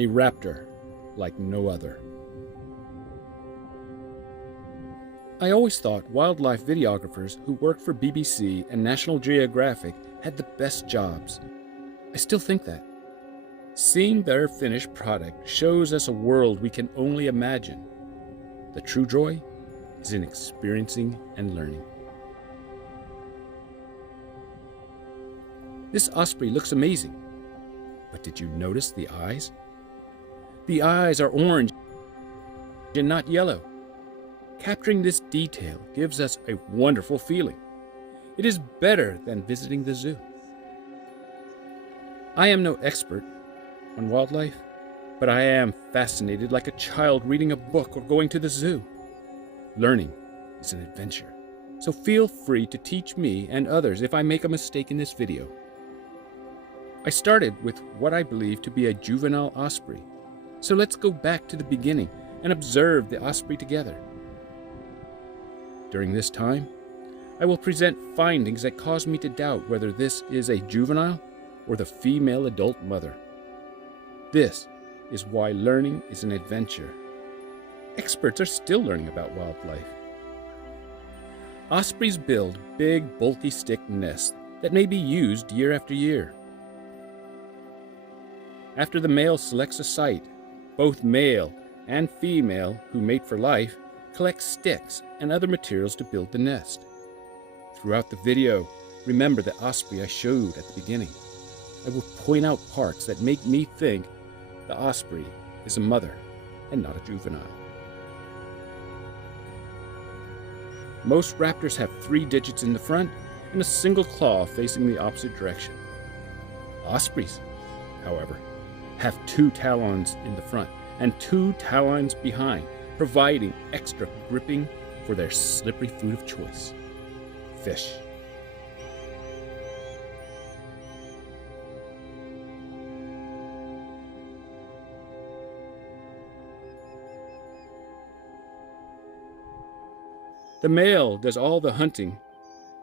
a raptor like no other. I always thought wildlife videographers who worked for BBC and National Geographic had the best jobs. I still think that. Seeing their finished product shows us a world we can only imagine. The true joy is in experiencing and learning. This osprey looks amazing, but did you notice the eyes? The eyes are orange and not yellow. Capturing this detail gives us a wonderful feeling. It is better than visiting the zoo. I am no expert on wildlife, but I am fascinated like a child reading a book or going to the zoo. Learning is an adventure, so feel free to teach me and others if I make a mistake in this video. I started with what I believe to be a juvenile osprey, so let's go back to the beginning and observe the osprey together. During this time, I will present findings that cause me to doubt whether this is a juvenile or the female adult mother. This is why learning is an adventure. Experts are still learning about wildlife. Ospreys build big, bulky stick nests that may be used year after year. After the male selects a site, both male and female who mate for life collect sticks and other materials to build the nest. Throughout the video, remember the osprey I showed at the beginning. I will point out parts that make me think the osprey is a mother and not a juvenile. Most raptors have 3 digits in the front and a single claw facing the opposite direction. Ospreys, however, have 2 talons in the front and 2 talons behind, providing extra gripping for their slippery food of choice, fish. The male does all the hunting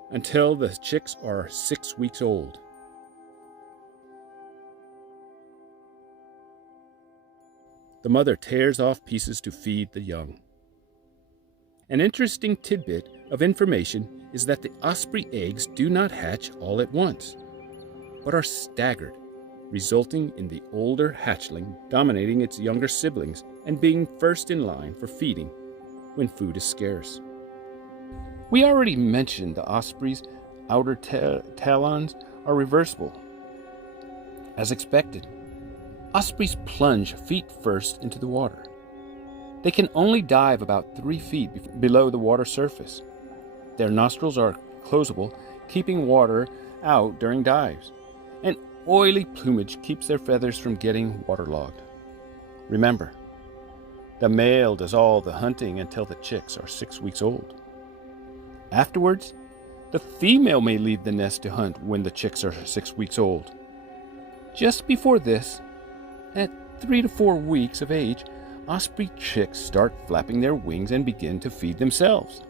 until the chicks are 6 weeks old. The mother tears off pieces to feed the young. An interesting tidbit of information is that the osprey eggs do not hatch all at once, but are staggered, resulting in the older hatchling dominating its younger siblings and being first in line for feeding when food is scarce. We already mentioned the osprey's outer talons are reversible. As expected, ospreys plunge feet first into the water. They can only dive about 3 feet below the water surface. Their nostrils are closable, keeping water out during dives, and oily plumage keeps their feathers from getting waterlogged. Remember, the male does all the hunting until the chicks are 6 weeks old. Afterwards, the female may leave the nest to hunt when the chicks are 6 weeks old. Just before this, at 3 to 4 weeks of age, osprey chicks start flapping their wings and begin to feed themselves.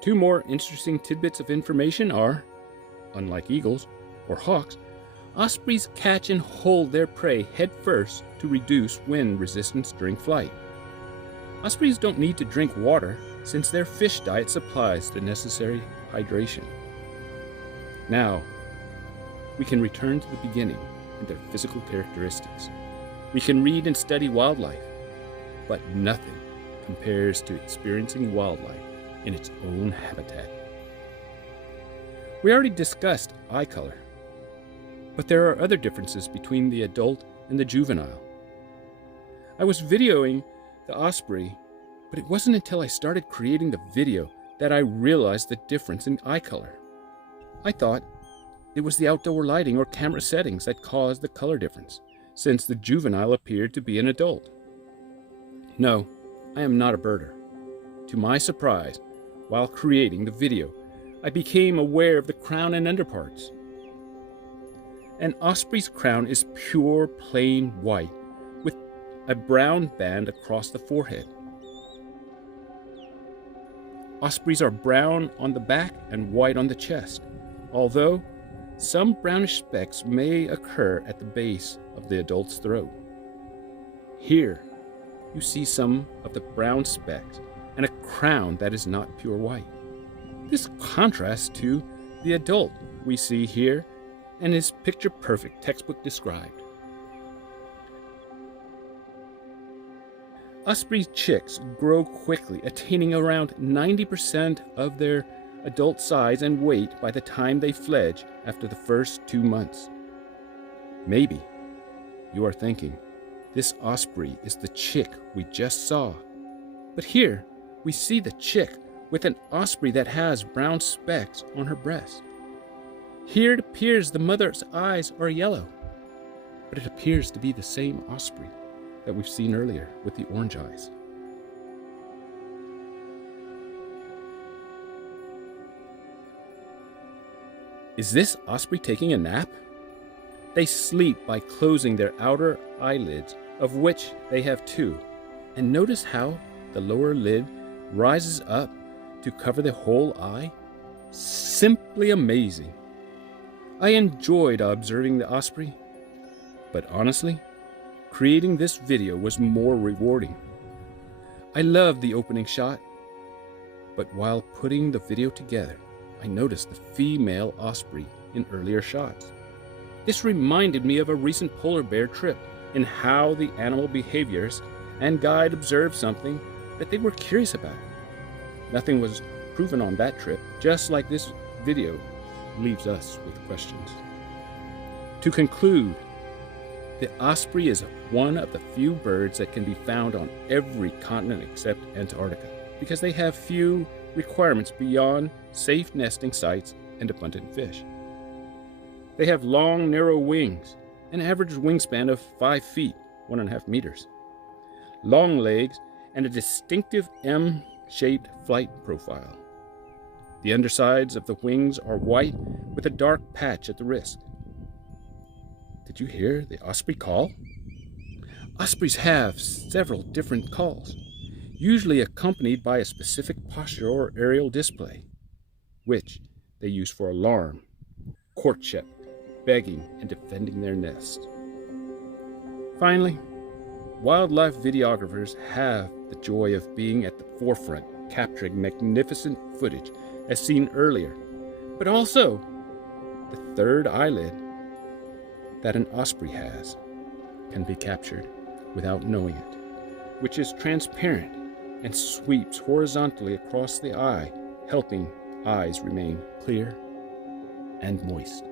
Two more interesting tidbits of information are, unlike eagles or hawks, ospreys catch and hold their prey head first to reduce wind resistance during flight. Ospreys don't need to drink water since their fish diet supplies the necessary hydration. Now, we can return to the beginning and their physical characteristics. We can read and study wildlife, but nothing compares to experiencing wildlife in its own habitat. We already discussed eye color, But there are other differences between the adult and the juvenile. I was videoing the osprey, but it wasn't until I started creating the video that I realized the difference in eye color. I thought it was the outdoor lighting or camera settings that caused the color difference, since the juvenile appeared to be an adult. No, I am not a birder. To my surprise, while creating the video, I became aware of the crown and underparts. An osprey's crown is pure plain white with a brown band across the forehead. Ospreys are brown on the back and white on the chest, although some brownish specks may occur at the base of the adult's throat. Here, you see some of the brown specks and a crown that is not pure white. This contrasts to the adult we see here and is picture-perfect, textbook described. Osprey chicks grow quickly, attaining around 90% of their adult size and weight by the time they fledge after the first 2 months. Maybe you are thinking, this osprey is the chick we just saw. But here we see the chick with an osprey that has brown specks on her breast. Here it appears the mother's eyes are yellow, but it appears to be the same osprey that we've seen earlier with the orange eyes. Is this osprey taking a nap? They sleep by closing their outer eyelids, of which they have 2. And notice how the lower lid rises up to cover the whole eye? Simply amazing. I enjoyed observing the osprey, but honestly, creating this video was more rewarding. I loved the opening shot, but while putting the video together, I noticed the female osprey in earlier shots. This reminded me of a recent polar bear trip and how the animal behaviors and guide observed something that they were curious about. Nothing was proven on that trip, just like this video leaves us with questions. To conclude, the osprey is one of the few birds that can be found on every continent except Antarctica, because they have few requirements beyond safe nesting sites and abundant fish. They have long, narrow wings, an average wingspan of 5 feet, 1.5 meters, long legs, and a distinctive M-shaped flight profile. The undersides of the wings are white with a dark patch at the wrist. Did you hear the osprey call? Ospreys have several different calls, usually accompanied by a specific posture or aerial display, which they use for alarm, courtship, begging, and defending their nest. Finally, wildlife videographers have the joy of being at the forefront, capturing magnificent footage as seen earlier, but also the third eyelid that an osprey has can be captured without knowing it, which is transparent and sweeps horizontally across the eye, helping eyes remain clear and moist.